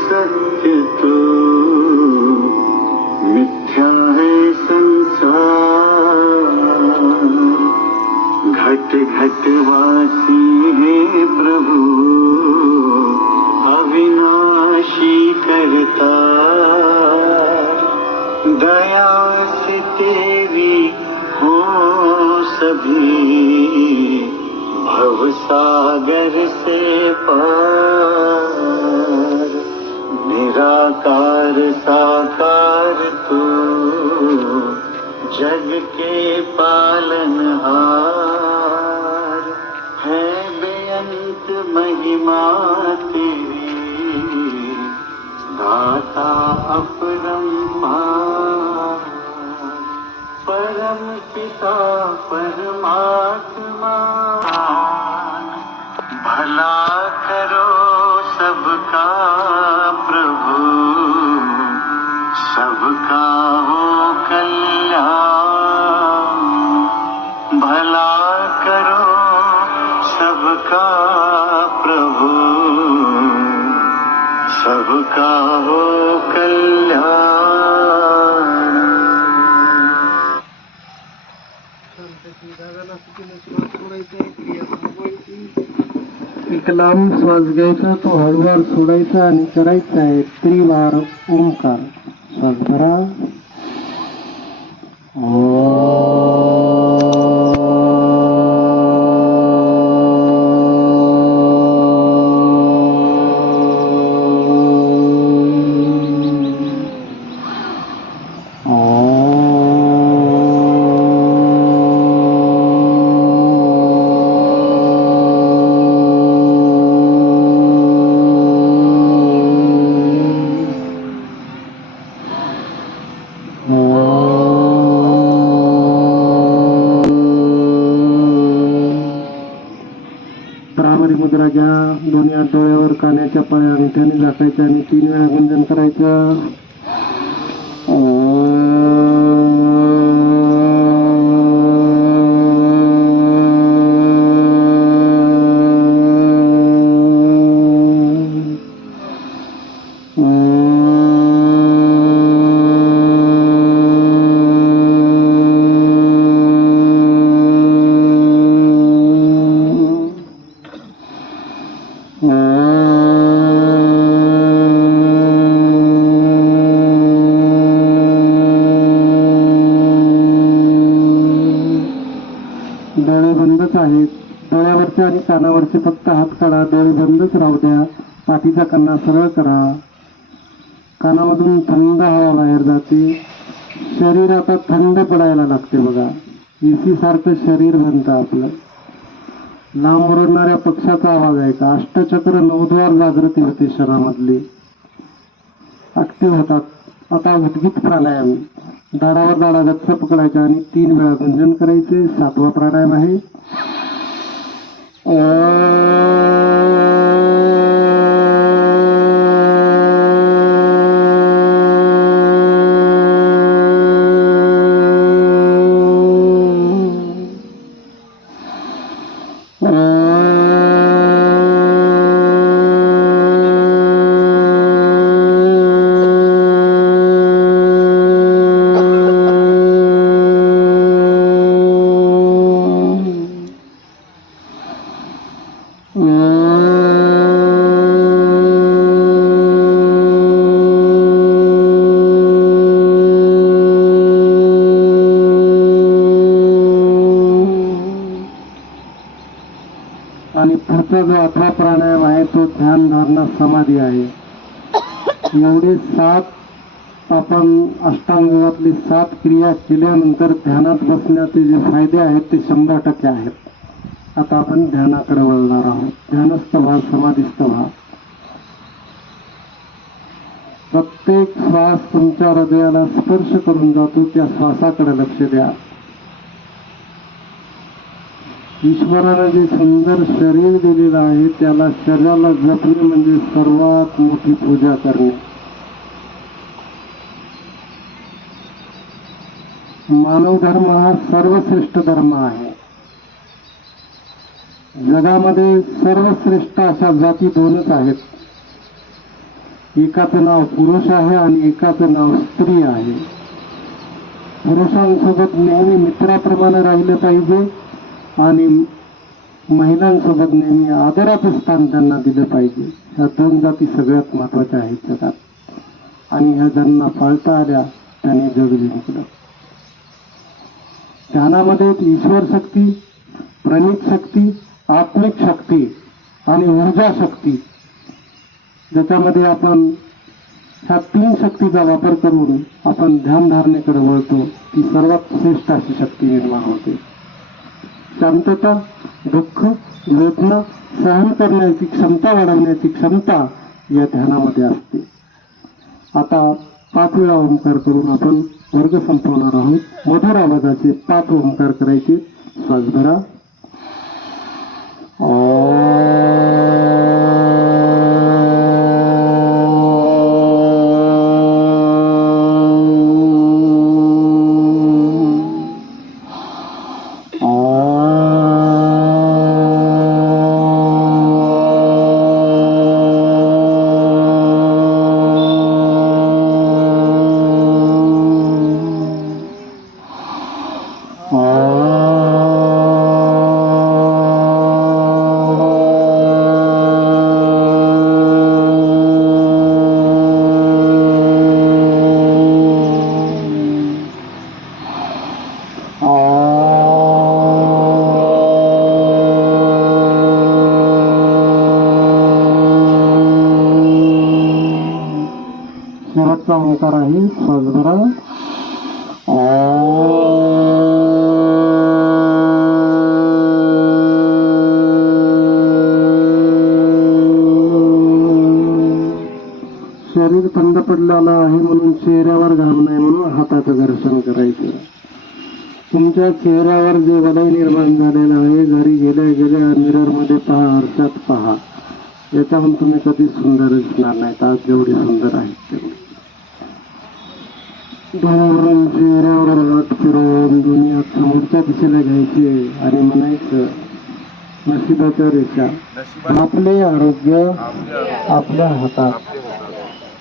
सत्य तो मिथ्या है संसार, घट घट वासी है प्रभु, अविनाशी करता, दया से तेरी हो सभी, भव सागर से पार, निराकार साकार तू, जग के पालनहार, है बेअंत महिमा तेरी, दाता अपरंपार, परम पिता परमात्मा, भला करो सबका प्रभु, सबका हो कल्याण, भला करो सबका प्रभु, सबका हो कल्याण. शांततेची जागा नासिकेने श्वास सोडायचा, क्रिया थांबवायची. एक लांब श्वास घ्यायचा, तो हळूवार सोडायचा आणि करायचा आहे त्रिवार ओंकार. श्वास भरा. भ्रामरी मुद्रा घ्या. दोन्ही हात डोळ्यावर, कानाच्या पाया अंगठ्याने झाकायच्या आणि 3 वेळा गुंजन करायचं. डोळे बंदच आहेत. डोळ्यावरचे आणि कानावरचे फक्त हात काढा. डोळे बंदच राहू द्या. पाठीचा कन्ना सरळ करा. कानामधून थंड हवा बाहेर जाते. शरीर आता थंड पडायला लागते बघा. एसी सारखं शरीर बनतं आपलं. लांब ओरडणाऱ्या पक्षाचा आवाज आहे का. अष्टचक्र 9द्वार जागृती होते शरीरामधली, ऍक्टिव्ह होतात. आता उद्गीत प्राणायाम. दाडावर दाडा गच्च पकडायचा आणि 3 वेळा गुंजन करायचे. 7वा प्राणायाम आहे. आणि पुढचा जो 8वा प्राणायाम आहे तो ध्यान धारणा समाधी आहे. एवढे 7 आपण अष्टांगातली 7 क्रिया केल्यानंतर ध्यानात बसण्याचे जे फायदे आहेत ते 100% आहेत. आता आपण ध्यानाकडे वळणार आहोत. ध्यानस्थ व्हा, समाधीस्थ व्हा. प्रत्येक श्वास तुमच्या हृदयाला स्पर्श करून जातो, त्या श्वासाकडे लक्ष द्या. ईश्वरानं जे सुंदर शरीर दिलेलं आहे त्याला शरीराला जपणे म्हणजे सर्वात मोठी पूजा करणे. मानव धर्म हा सर्वश्रेष्ठ धर्म आहे. जगामध्ये सर्वश्रेष्ठ अशा जाती 2च आहेत. एकाचं नाव पुरुष आहे आणि एकाचं नाव स्त्री आहे. पुरुषांसोबत नेहमी मित्राप्रमाणे राहिलं पाहिजे आणि महिलांसोबत नेहमी आदराचं स्थान त्यांना दिलं पाहिजे. ह्या 2 जाती सगळ्यात महत्वाच्या आहेत जगात, आणि ह्या ज्यांना पाळता आल्या त्यांनी जग जिंकलं. ध्यानामध्ये ईश्वर शक्ती, प्रणित शक्ती, आत्मिक शक्ती आणि ऊर्जा शक्ती, ज्याच्यामध्ये आपण ह्या 3 शक्तीचा वापर करून आपण ध्यानधारणेकडे वळतो, ती सर्वात श्रेष्ठ अशी शक्ती निर्माण होते. शांतता, दुःख, वेदना सहन करण्याची क्षमता वाढवण्याची क्षमता या ध्यानामध्ये असते. आता 5 वेळा ओंकार करून आपण वर्ग संपवणार आहोत. मधुर आवाजाचे 5 ओंकार करायचे. श्वास भरा. शेवटचा ओंकार आहे. श्वास भरा. शरीर थंड पडलेलं आहे म्हणून चेहऱ्यावर घाम नाही म्हणून हाताचं घर्षण करायचं. तुमच्या चेहऱ्यावर जे वलय निर्माण झालेलं आहे, घरी गेल्या गेल्या मिररमध्ये पहा, आरशात पहा. याच्याहून तुम्ही कधी सुंदर दिसणार नाहीत. आज जेवढी सुंदर आहेत तेवढी. डोळ्यावरून चेहऱ्यावर हात फिरवून दुनियात समोरच्या दिशेला घ्यायचे आणि म्हणायचं, नशिबाच्या रेषा, आपले आरोग्य आपल्या हातात,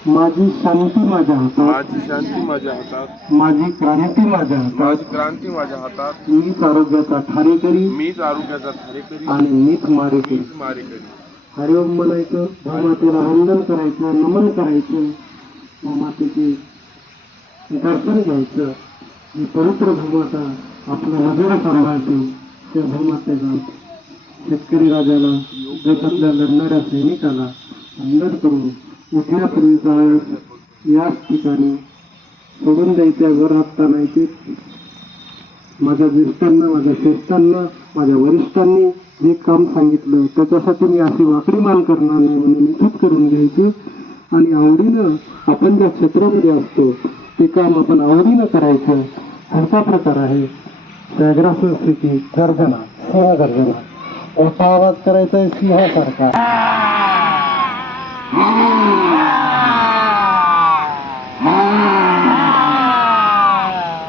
माझी शांती माझ्या हातात, माझी शांती माझ्या हातात, माझी क्रांती माझ्या हातात, माझी क्रांती माझ्या हातात, मीच आरोग्याचा ठारेकरी मीच आरोग्याचा धारेकरी आणि मीच मारेकरी. मीच मारेकरी. हरिओम म्हणायचं, भूमातेला वंदन करायचं, नमन करायचं, भूमातेचे दर्शन घ्यायचं. ही पवित्र भूमाता आपलं वजन सांभाळते. त्या भूमातेला, शेतकरी राजाला, देशातल्या लढणाऱ्या सैनिकाला वंदन करून उठण्यापूर्वीचा वेळ याच ठिकाणी सोडून द्यायच्या. वर हात ताणायचे. माझ्या ज्येष्ठांना, माझ्या श्रेष्ठांना, माझ्या वरिष्ठांनी जे काम सांगितलं त्याच्यासाठी मी अशी वाकडी मान करणार नाही म्हणून निश्चित करून घ्यायची. आणि आवडीनं आपण ज्या क्षेत्रामध्ये असतो ते काम आपण आवडीनं करायचं. पुढचा प्रकार आहे व्याघ्रासन स्थिती, गर्जना, सिंह गर्जना. मोठा आवाज करायचा आहे सिंहासारखा.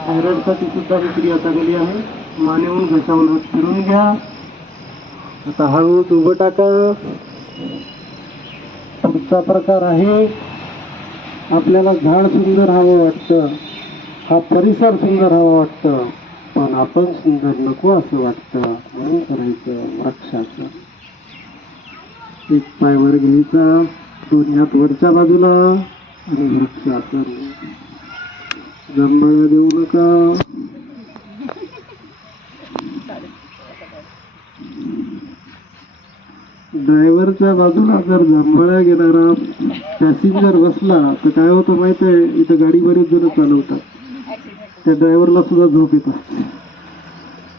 थायरॉइडसाठी सुद्धा ही क्रिया चांगली आहे. मानेहून घशावून हात फिरून घ्या. आता हळूच उभं टाका. पुढचा प्रकार आहे, आपल्याला झाड सुंदर हवं वाटतं, हा परिसर सुंदर हवा वाटतं, पण आपण सुंदर नको असं वाटतं. म्हणून करायचं वृक्षाचं. एक पाय वर घ्यायचा, 2 हात वरच्या बाजूला आणि वृक्षाचं. जंबळ्या देऊ नका. ड्रायव्हर ड्रायव्हरच्या बाजूला जर जांभळा घेणारा पॅसेंजर बसला तर काय होतं माहित आहे, इथं गाडी बरेच जण चालवतात, त्या ड्रायव्हरला सुद्धा झोप येत असते.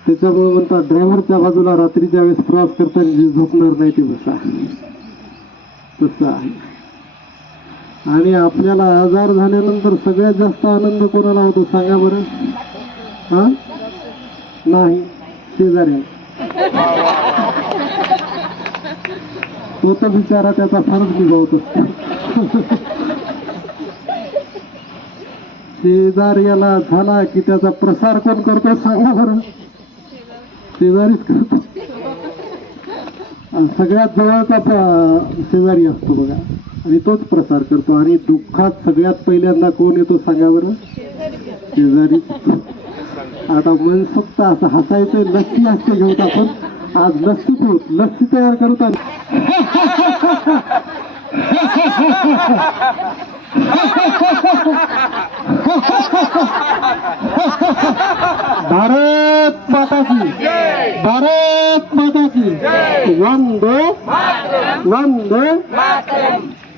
त्याच्यामुळे म्हणतात ड्रायव्हरच्या बाजूला रात्रीच्या वेळेस प्रवास करताना जे झोपणार नाही ते बसा. तसं आहे. आणि आपल्याला आजार झाल्यानंतर सगळ्यात जास्त आनंद कोणाला होतो सांगा बरं? हा, नाही, शेजाऱ्या. तो तर बिचारा त्याचा फरक निभावत असतो. शेजाऱ्याला झाला की त्याचा प्रसार कोण करतो सांगा बरं? शेजारीच करतो. आणि सगळ्यात जवळचा शेजारी असतो बघा, आणि तोच प्रसार करतो. आणि दुःखात सगळ्यात पहिल्यांदा कोण येतो सांगा बरं? शेजारीच. आता मनसोक्त असं हसायचं, लस्सी असते घेऊन आपण आज लस्सी पिऊ, लस्सी तयार करतात. भारत माता की, भारत माता की, वंदे वंदे.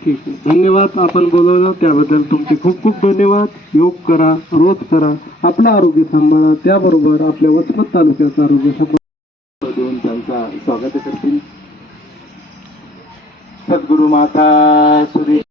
ठीक आहे, धन्यवाद. आपण बोलवलं त्याबद्दल तुमचे खूप खूप धन्यवाद. योग करा, रोज करा, आपलं आरोग्य सांभाळा, त्याबरोबर आपल्या वसमत तालुक्याचं आरोग्य सांभाळा. देऊन त्यांचा स्वागत करतील. सद्गुरु माता सुरेश